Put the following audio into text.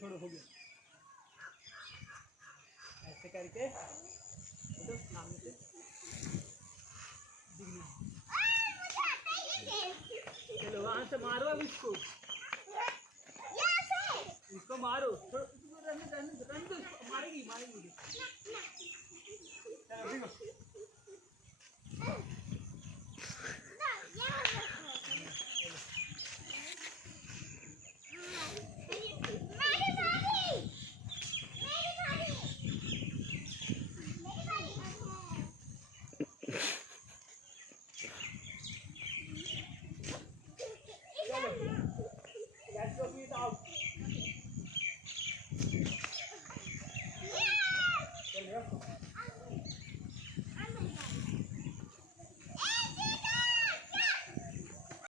छोड़ो, हो गया। ऐसे करके सामने से चलो वहां से मारो अब इसको मारो, मारेगी। चलो